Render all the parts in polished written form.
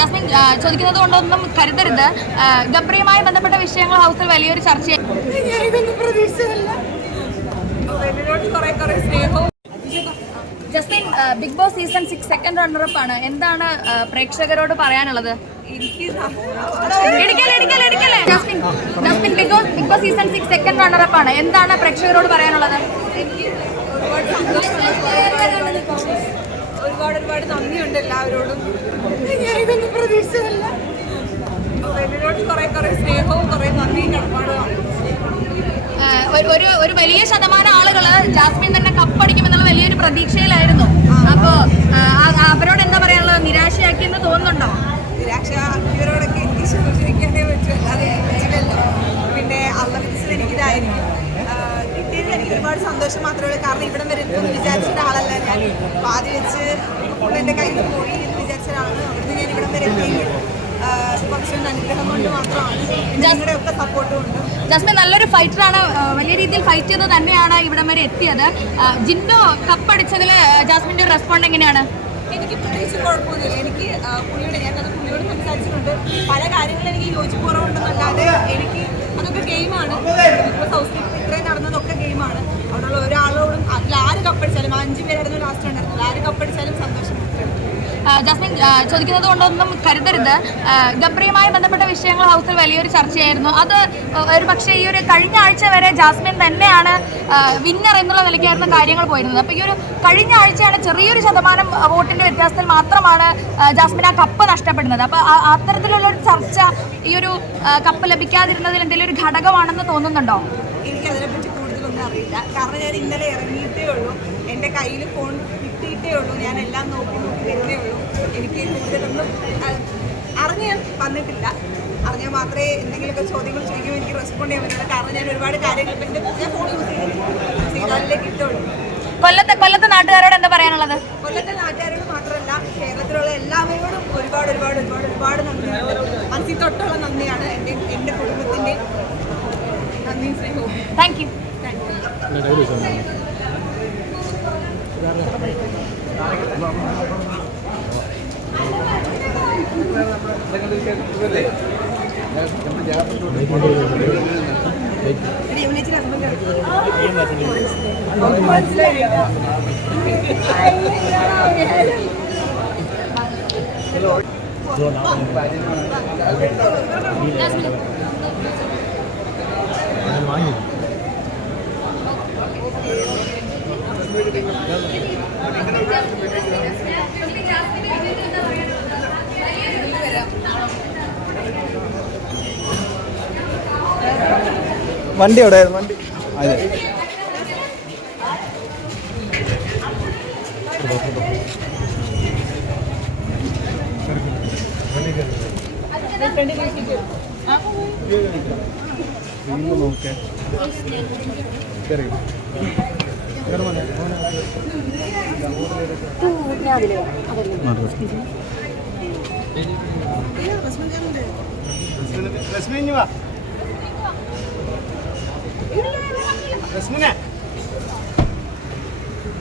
Jasmine ചോദിക്കുന്നത് കൊണ്ടൊന്നും കരുതരുത്. ഗബ്രിയുമായി ബന്ധപ്പെട്ട വിഷയങ്ങൾ ഹൗസിൽ വലിയൊരു ചർച്ചയായി. Jasmin, Bigg Boss season 6 second runner up ആണ്. എന്താണ് പ്രേക്ഷകരോട് പറയാനുള്ളത്? Jasmin, Bigg Boss season 6 second runner up ആണ്. എന്താണ് പ്രേക്ഷകരോട് പറയാനുള്ളത്? ഒരുപാട് നന്ദിയുണ്ട് എല്ലാവരോടും. ഇതൊന്നും പ്രതീക്ഷിച്ചതല്ല. എന്നോട് കുറെ സ്നേഹവും കുറെ നന്ദിയും കടപ്പാടുമാണ്. ഒരു വലിയ ശതമാനം ആളുകൾ ജാസ്മിൻ തന്നെ കപ്പടിക്കുമെന്നുള്ള വലിയൊരു പ്രതീക്ഷയിലായിരുന്നു. അപ്പോൾ അവരോട് എന്താ പറയാനുള്ളത്? നിരാശയാക്കിയെന്ന് തോന്നുന്നുണ്ടോ? നിരാശയാക്കിയവരോടൊക്കെ എനിക്ക് ക്ഷമിച്ചിരിക്കാനേ പറ്റൂ, അല്ലാതെ പറ്റില്ലല്ലോ. പിന്നെ അള്ളവിളിച്ചത് എനിക്കിതായിരിക്കും. കിട്ടിയതിൽ എനിക്ക് ഒരുപാട് സന്തോഷം മാത്രമേ ഉള്ളൂ. കാരണം ഇവിടം വരെ എത്തുമെന്ന് വിചാരിച്ച ആളല്ല ഞാൻ. പാതി വെച്ച് ഫുൾ എൻ്റെ കയ്യിൽ പോയി എന്ന് വിചാരിച്ച ഒരാളാണ്. അവിടുന്ന് ഞാൻ ഇവിടം വരെ എത്തിയെങ്കിൽ പക്ഷേ അനുഗ്രഹം കൊണ്ട് മാത്രമാണ്. ഞങ്ങളുടെ ഒക്കെ സപ്പോർട്ടും ഉണ്ട്. ജാസ്മിൻ നല്ലൊരു ഫൈറ്ററാണ്. വലിയ രീതിയിൽ ഫൈറ്റ് ചെയ്ത് തന്നെയാണ് ഇവിടം വരെ എത്തിയത്. ജിൻഡോ കപ്പടിച്ചതിൽ ജാസ്മിൻ്റെ റെസ്പോണ്ട് എങ്ങനെയാണ്? എനിക്ക് പ്രത്യേകിച്ച് കുഴപ്പമൊന്നുമില്ല. എനിക്ക് ഞാനത് പുള്ളിയോട് സംസാരിച്ചിട്ടുണ്ട്. പല കാര്യങ്ങളും എനിക്ക് യോജിപ്പുറവുണ്ടെന്നല്ലാതെ എനിക്ക് അതൊക്കെ ഗെയിമാണ്. ഇപ്പോൾ സൗത്ത് ഇത്രയും നടന്നതൊക്കെ ഗെയിമാണ്. അവിടെയുള്ള ഒരാളോടും അതിൽ ആര് കപ്പടിച്ചാലും 5 പേരായിരുന്നു ലാസ്റ്റ് ഉണ്ടായിരുന്നത്. ആര് കപ്പടിച്ചാലും സന്തോഷം. ജാസ്മിൻ ചോദിക്കുന്നത് കൊണ്ടൊന്നും കരുതരുത്. ഗബ്രിയുമായി ബന്ധപ്പെട്ട വിഷയങ്ങൾ ഹൗസിൽ വലിയൊരു ചർച്ചയായിരുന്നു. അത് ഒരു പക്ഷേ ഈ ഒരു കഴിഞ്ഞ ആഴ്ച വരെ ജാസ്മിൻ തന്നെയാണ് വിന്നർ എന്നുള്ള നിലയ്ക്കായിരുന്നു കാര്യങ്ങൾ പോയിരുന്നത്. അപ്പോൾ ഈ ഒരു കഴിഞ്ഞ ആഴ്ചയാണ് ചെറിയൊരു ശതമാനം വോട്ടിൻ്റെ വ്യത്യാസത്തിൽ മാത്രമാണ് ജാസ്മിൻ ആ കപ്പ് നഷ്ടപ്പെടുന്നത്. അപ്പോൾ അത്തരത്തിലുള്ളൊരു ചർച്ച ഈ ഒരു കപ്പ് ലഭിക്കാതിരുന്നതിൽ എന്തെങ്കിലും ഒരു ഘടകമാണെന്ന് തോന്നുന്നുണ്ടോ? എനിക്കതിനെപ്പറ്റി കൂടുതലൊന്നും അറിയില്ല. കാരണം ഞാൻ ഇന്നലെ ഇറങ്ങിയിട്ടേ ഉള്ളൂ. എൻ്റെ കയ്യിൽ ഫോൺ കിട്ടിയിട്ടേ ഉള്ളൂ. ഞാൻ എല്ലാം നോക്കി വരുന്നേ ഉള്ളൂ. എനിക്ക് കൂടുതലൊന്നും അറിഞ്ഞാൽ വന്നിട്ടില്ല. അറിഞ്ഞാൽ മാത്രമേ എന്തെങ്കിലുമൊക്കെ ചോദ്യങ്ങൾ ചോദിക്കുമ്പോൾ എനിക്ക് റെസ്പോണ്ട് ചെയ്യാൻ പറ്റുള്ളൂ. കാരണം ഞാൻ ഒരുപാട് കാര്യങ്ങൾ ഞാൻ ഫോൺ യൂസ് ചെയ്തിട്ടിലേക്ക് ഇട്ടുള്ളൂ. കൊല്ലത്തെ നാട്ടുകാരോട് എന്താ പറയാനുള്ളത്? കൊല്ലത്തെ നാട്ടുകാരോട് മാത്രമല്ല, കേരളത്തിലുള്ള എല്ലാവരോടും ഒരുപാട് നന്ദിയുണ്ട്. മനസ്സിൽ തൊട്ടുള്ള നന്ദിയാണ്. എൻ്റെ കുടുംബത്തിൻ്റെ നന്ദിയും സ്നേഹവും. Thank you. വണ്ടി എവിടെ? വണ്ടി അതെ. നോക്കേ റസ്മിനെ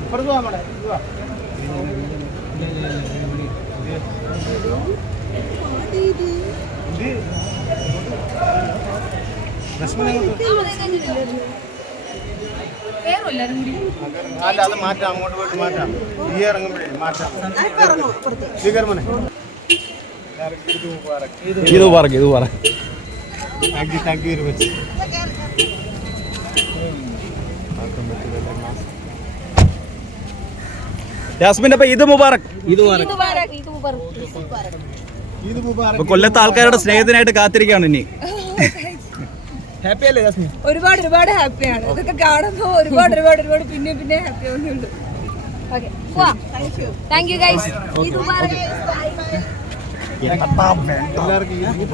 പുറത്തു പോകാൻ വേണ്ട. അല്ല, അത് മാറ്റാം. അങ്ങോട്ട് പോയിട്ട് മാറ്റാം. ഈ ഇറങ്ങുമ്പോഴേ മാറ്റാം. സ്വീകരണ ഇത് പറ. Thank you very much. Yasmin, അപ്പൊ ഇത് മുബാറക്. കൊല്ലത്തെ ആൾക്കാരുടെ സ്നേഹത്തിനായിട്ട് കാത്തിരിക്കുകയാണ് ഇനി. ഹാപ്പി അല്ലേ യാസ്മിൻ? ഒരുപാട് ഹാപ്പിയാണ്. ഇതൊക്കെ കാണുമ്പോൾ ഒരുപാട് പിന്നെ ഹാപ്പി ആവുന്നുണ്ട്. Thank you guys. എല്ലാവർക്കും